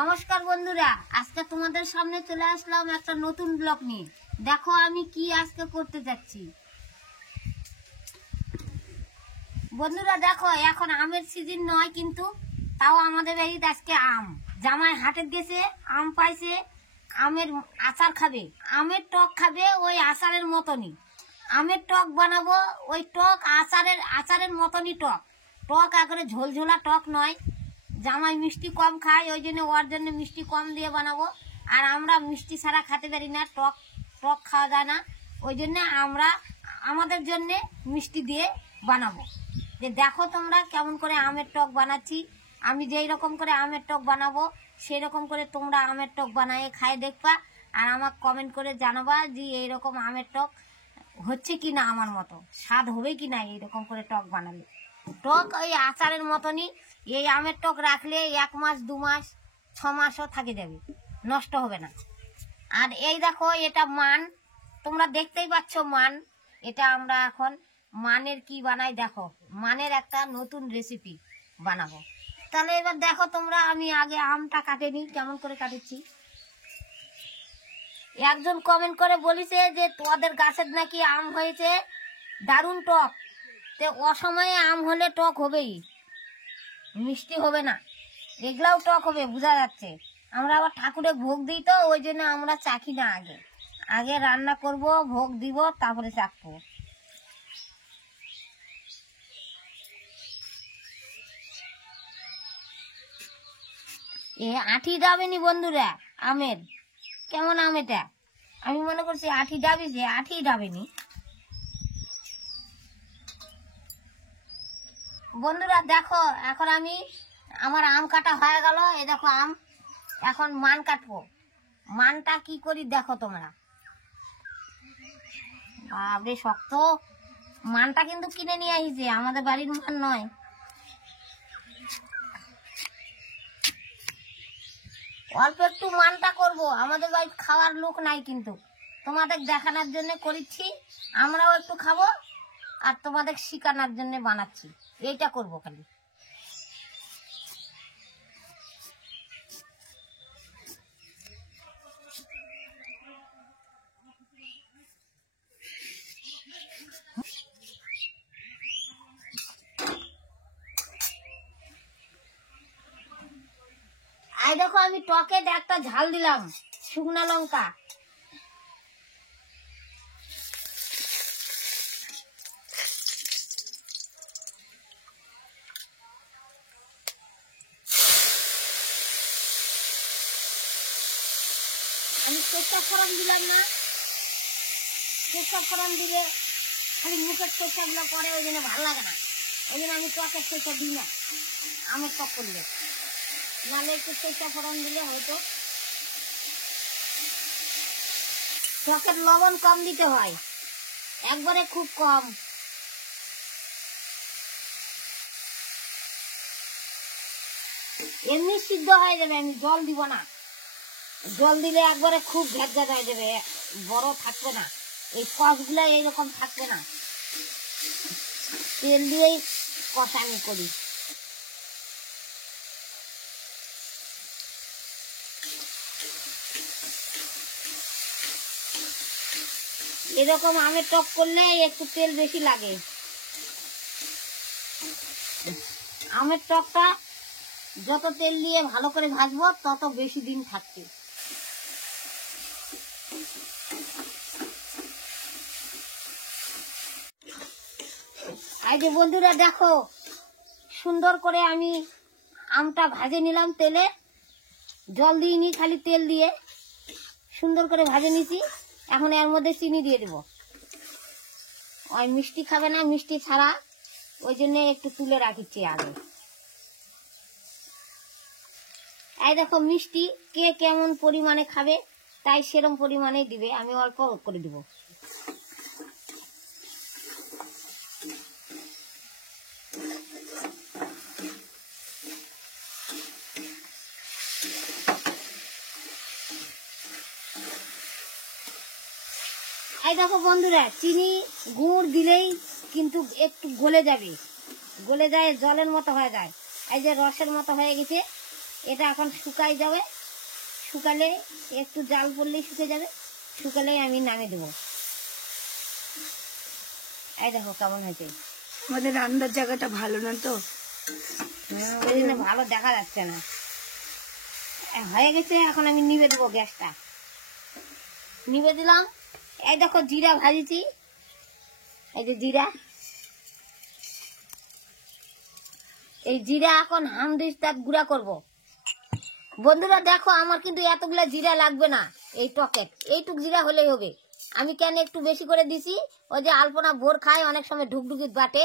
নমস্কার বন্ধুরা, আজকে তোমাদের সামনে চলে আসলাম একটা নতুন ব্লগ নিয়ে। দেখো আমি কি আজকে করতে যাচ্ছি। বন্ধুরা দেখো, এখন আমের সিজন নয়, কিন্তু তাও আমাদের বাড়িতে আজকে আম। জামাই হাটে গেছে, আম পাইছে, আমের আচার খাবে, আমের টক খাবে, ওই আচারের মতনই আমের টক বানাবো। ওই টক আচারের মতনই টক একবারে ঝোলঝোলা টক নয়। জামাই মিষ্টি কম খায়, ওই জন্য ওর জন্য মিষ্টি কম দিয়ে বানাবো। আর আমরা মিষ্টি ছাড়া খেতে পারি না, টক খাওয়া যায় না, ওই জন্য আমরা আমাদের জন্যে মিষ্টি দিয়ে বানাবো। যে দেখো তোমরা কেমন করে আমের টক বানাচ্ছি। আমি যেই রকম করে আমের টক বানাবো সেই রকম করে তোমরা আমের টক বানায় খাই দেখবা, আর আমাকে কমেন্ট করে জানাবা যে এইরকম আমের টক হচ্ছে কি না, আমার মতো স্বাদ হবে কি না এইরকম করে টক বানালে। টক ওই আচারের মতনই। এই আমের টক রাখলে 1 মাস 2 মাস 6 মাসও থাকে যাবে, নষ্ট হবে না। আর এই দেখো, এটা মান, তোমরা দেখতেই পাচ্ছ মান। এটা আমরা এখন মানের কি বানাই দেখো, মানের একটা নতুন রেসিপি বানাবো। তাহলে এবার দেখো তোমরা, আমি আগে আমটা কাটে নিই, কেমন করে কাটেছি। একজন কমেন্ট করে বলেছে যে তোদের গাছের নাকি আম হয়েছে দারুণ টক। তো অসময়ে আম হলে টক হবেই, মিষ্টি হবে না, এগুলাও টক হবে বোঝা যাচ্ছে। আমরা আবার ঠাকুরে ভোগ দিই, তো ওই জন্য আমরা চাখি না, আগে রান্না করব, ভোগ দিব, তারপরে চাখবো। এ আঠি যাবেনি বন্ধুরা আমের। কেমন আম এটা? আমি মনে করছি আঠি যাবে, যে আঠি যাবেনি। বন্ধুরা দেখো, এখন আমার আম কাটা হয়ে গেল। এই দেখো আম, এখন মান কাটবো। মানটা কি করি দেখো তোমরা। বাবরে শক্ত মানটা, কিন্তু কিনে নিয়ে আসছে, আমাদের বাড়ির মান নয়। অল্প একটু মানটা করব, আমাদের বাড়ির খাওয়ার লোক নাই, কিন্তু তোমাদের দেখানোর জন্য করেছি। আমরাও একটু খাবো আর তোমাদের শিখানোর জন্য বানাচ্ছি, এইটা করবো খালি। এই দেখো, আমি টকে একটা ঝাল দিলাম, শুকনা লঙ্কা। আমি তেজটা ফোড়ন দিলাম না, তেজটা ফোড়ন দিলে খালি মুখের তেজটাগুলো পরে, ওই জন্য ভালো লাগে না। ওই জন্য আমি টকের তেজটা দিই না আমের টক করলে, নাহলে একটু তেজটা ফোড়ন দিলে হয়তো। টকের লবণ কম দিতে হয়, একবারে খুব কম। এমনি সিদ্ধ হয়ে যাবে, আমি জল দিব না। জল দিলে একবারে খুব ভেজা হয়ে যাবে, বড় থাকবে না, এই কষগুলো এইরকম থাকবে না। তেল দিয়েই কষানি করি। এরকম আমের টক করলে একটু তেল বেশি লাগে। আমের টকটা যত তেল দিয়ে ভালো করে ভাজবো তত বেশি দিন থাকবে। এই যে বন্ধুরা দেখো, সুন্দর করে আমি আমটা ভাজে নিলাম তেলে, জল দিইনি, খালি তেল দিয়ে সুন্দর করে ভাজে নিছি। এখন এর মধ্যে চিনি দিয়ে দেবো। ওই মিষ্টি খাবে না, মিষ্টি ছাড়া, ওই জন্য একটু তুলে রাখিছি আগে। এই দেখো মিষ্টি কে কেমন পরিমাণে খাবে তাই সেরকম পরিমাণে দিবে, আমি অল্প করে দিব। এই দেখো বন্ধুরা, চিনি গুড় দিলেই কিন্তু একটু গলে যাবে, গলে যায়, জলের মতো হয়ে যায়। এই যে রসের মতো হয়ে গেছে, এটা এখন শুকাই যাবে, শুকালে একটু জাল পড়লেই শুকে যাবে, শুকালেই আমি নামিয়ে দেবো। এই দেখো কেমন হয়েছে। আমাদের রান্নার জায়গাটা ভালো না তো, ওই জন্য ভালো দেখা যাচ্ছে না। হয়ে গেছে, এখন আমি নিভে দেবো গ্যাসটা। নিভে দিলাম। এই দেখো জিরা ভাজিছি, এই যে জিরা, এই জিরা এখন হামদিস্তা গুঁড়া করব। বন্ধুরা দেখো আমার কিন্তু এতগুলা জিরা লাগবে না এই টকে, এইটুক জিরা হলেই হবে। আমি কেন একটু বেশি করে দিছি, ওই যে আলপনা ভোর খায় অনেক সময় ঢুকঢুকি বাটে,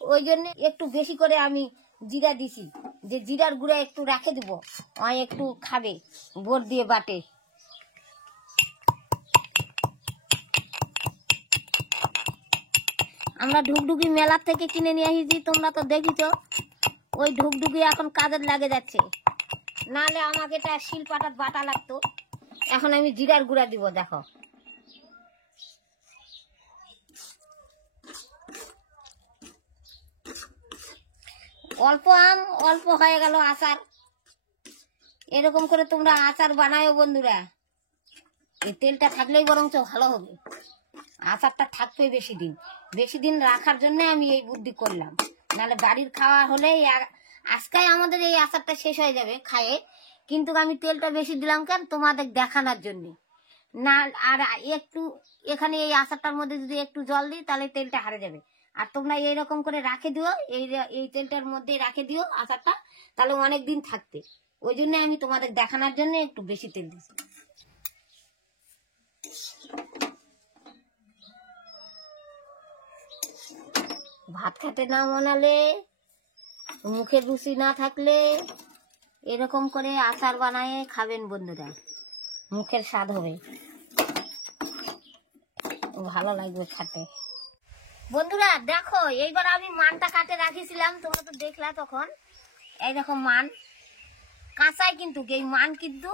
ওই জন্য একটু বেশি করে আমি জিরা দিছি, যে জিরার গুঁড়া একটু রেখে দিব, একটু খাবে ভোর দিয়ে বাটে। আমরা ঢুকঢুকি মেলার থেকে কিনে নিয়ে এসেছি, তোমরা তো দেখিছ। ওই ঢুকঢুকি এখন কাজের লাগে যাচ্ছে, নাহলে আমাকে এটা শিলপাটাত বাটা লাগতো। এখন আমি জিরার গুঁড়া দিব, দেখো অল্প আম অল্প হয়ে গেল আচার। এরকম করে তোমরা আচার বানায়ো বন্ধুরা, এই তেলটা থাকলেই বরঞ্চ ভালো হবে। আচারটা থাকবে বেশি দিন রাখার জন্য আমি এই বুদ্ধি করলাম, নাহলে বাড়ির খাওয়া হলে আজকে আমাদের এই আচারটা শেষ হয়ে যাবে খায়ে। কিন্তু আমি তেলটা বেশি দিলাম কেন, তোমাদের দেখানোর জন্য না। আর একটু এখানে এই আচারটার মধ্যে যদি একটু জল দিই তাহলে তেলটা হারে যাবে। আর তোমরা এইরকম করে রাখে দিও, এই তেলটার মধ্যে রাখে দিও আচারটা, তাহলে অনেক দিন থাকতে। ওই জন্য আমি তোমাদের দেখানোর জন্য একটু বেশি তেল দিচ্ছি। ভাত খেতে না মনালে, মুখের রুচি না থাকলে এরকম করে আচার বানায় খাবেন বন্ধুরা, মুখের স্বাদ হবে, ভালো লাগবে খেতে। বন্ধুরা দেখো এইবার আমি মানটা কাটে রাখিছিলাম, তোমরা তো দেখলা তখন। এই দেখো মান কাঁচাই, কিন্তু এই মান কিন্তু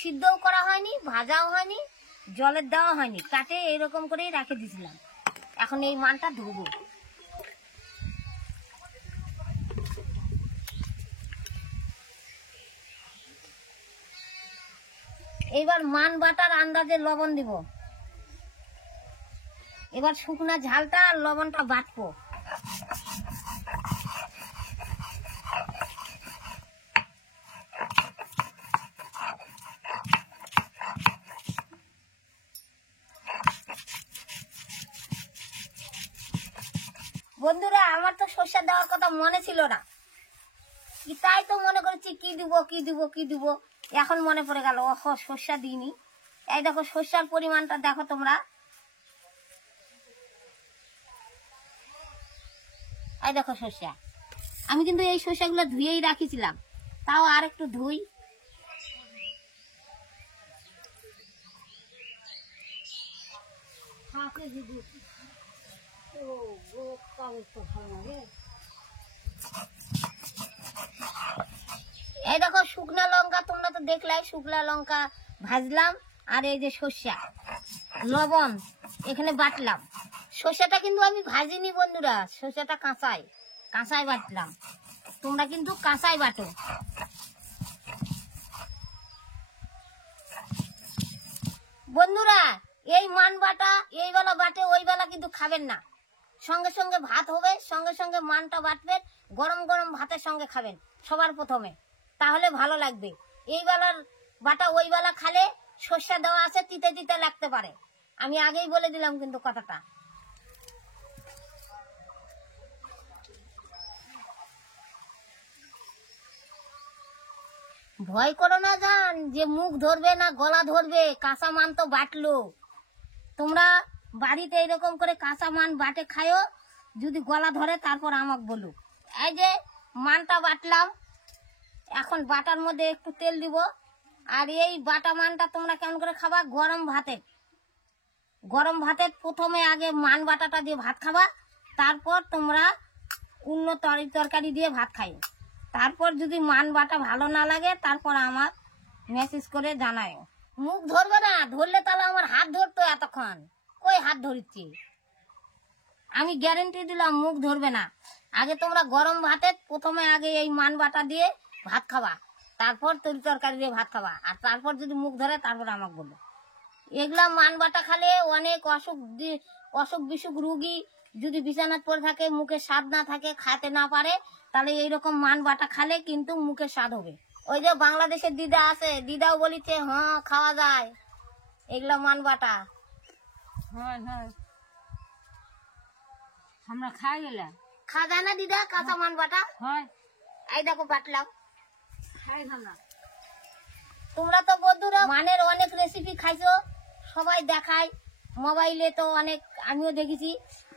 সিদ্ধও করা হয়নি, ভাজাও হয়নি, জলের দেওয়া হয়নি, কাটে এইরকম করেই রাখে দিয়েছিলাম। এখন এই মানটা ধুবো। এবার মান বাটার আন্দাজে লবণ দিব। এবার শুকনা ঝালটা আর লবণটা বাটবো। বন্ধুরা আমার তো সর্ষে দেওয়ার কথা মনে ছিল না, তাই তো মনে করছি কি দিব। এখন মনে পড়ে গেল, সর্ষা দিইনি। এই দেখো সর্ষার পরিমাণটা দেখো তোমরা, এই দেখো সর্ষা। আমি কিন্তু এই সর্ষাগুলো ধুয়েই রাখিছিলাম, তাও আর একটু ধুই। এই দেখো শুকনা লঙ্কা, তোমরা তো দেখলাই শুকনা লঙ্কা ভাজলাম, আর এই যে সর্ষা লবণ এখানে বাটলাম। সর্ষাটা কিন্তু আমি ভাজিনি বন্ধুরা, সর্ষাটা কাঁচাই বাটলাম। তোমরা কিন্তু কাঁচাই বাটো। বন্ধুরা এই মান বাটা এই বেলা বাটে, ওই বেলা কিন্তু খাবেন না। সঙ্গে সঙ্গে ভাত হবে, সঙ্গে সঙ্গে মানটা বাটবেন, গরম গরম ভাতের সঙ্গে খাবেন সবার প্রথমে, তাহলে ভালো লাগবে। এই বেলার বাটা ওই বেলা খালে সর্ষা দেওয়া আছে, তিতে লাগতে পারে। আমি আগেই বলে দিলাম কিন্তু কথাটা। ভয় করো না জান যে মুখ ধরবে না গলা ধরবে, কাঁচা মান তো বাটলো। তোমরা বাড়িতে এরকম করে কাঁচা মান বাটে খায়ও, যদি গলা ধরে তারপর আমাকে বলো। এই যে মানটা বাটলাম, এখন বাটার মধ্যে একটু তেল দিব। আর এই বাটা মানটা তোমরা কেমন করে খাবা, গরম ভাতে প্রথমে আগে মান বাটাটা দিয়ে ভাত খাবা, তারপর তোমরা অন্য তরকারি দিয়ে ভাত খাই। তারপর যদি মান বাটা ভালো না লাগে তারপর আমার মেসেজ করে জানায়। মুখ ধরবে না, ধরলে তাহলে আমার হাত ধরতো এতক্ষণ, কই হাত ধরছি। আমি গ্যারেন্টি দিলাম মুখ ধরবে না। আগে তোমরা গরম ভাতে প্রথমে আগে এই মান বাটা দিয়ে ভাত খাবা, তারপর তরি তরকারি দিয়ে ভাত খাবা, আর তারপর যদি মুখ ধরে তারপর আমাকে বললো। এগুলা মান বাটা খালে অনেক অসুখ বিসুখ রুগী যদি বিছানাত পড়ে থাকে, মুখের স্বাদ না থাকে, খাতে না পারে, তাহলে এইরকম মান বাটা খালে কিন্তু মুখের স্বাদ হবে। ওই যে বাংলাদেশের দিদা আছে, দিদাও বলিছে হ্যাঁ খাওয়া যায় এগুলা মান বাটা। আমরা খাই গেলে খাওয়া যায় না দিদা কাঁচা মান বাটা? হয় এই দেখো বাটলাম। খাই ভালো। তোমরা তো বন্ধুরা মানের অনেক রেসিপি খাইছো, সবাই দেখায় মোবাইলে তো অনেক, আমিও দেখেছি,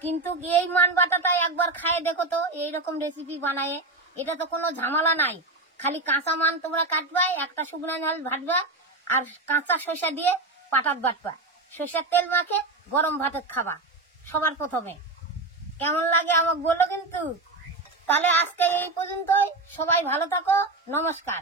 কিন্তু এই মান বাটাটা একবার খায় দেখো তো এইরকম রেসিপি বানায়। এটা তো কোনো ঝামেলা নাই, খালি কাঁচা মান তোমরা কাটবা, একটা শুকনো ঝাল ভাজবা, আর কাঁচা সরষা দিয়ে পাটাত বাটবা, সরষার তেল মাখে গরম ভাতের খাবা সবার প্রথমে। কেমন লাগে আমাকে বলো কিন্তু। তাহলে আজকে এই পর্যন্তই, সবাই ভালো থাকো, নমস্কার।